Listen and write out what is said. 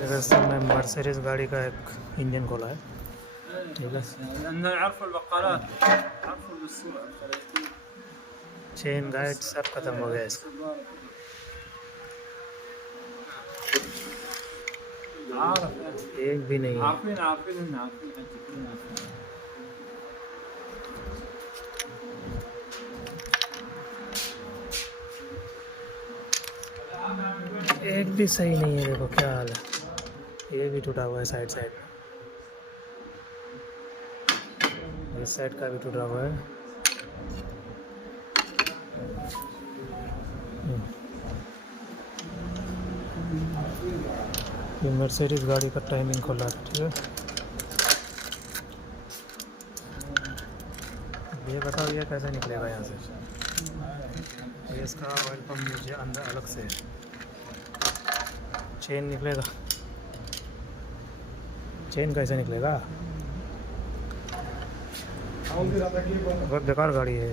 दरअसल में मर्सिडीज गाड़ी का एक इंजन खोला है, ठीक है। चेन गाइड सब खत्म हो गया इसका। एक भी नहीं है। एक भी सही नहीं है, देखो क्या हाल है। ये भी टूटा हुआ है साइड साइड, इस साइड का भी टूटा हुआ है। ये मर्सिडीज गाड़ी का टाइमिंग खोला था, ठीक है। ये बताओ ये कैसे निकलेगा यहाँ से। ये इसका ऑयल पंप मुझे अंदर अलग से है। चेन निकलेगा, चेन कैसे निकलेगा। बहुत बेकार गाड़ी है।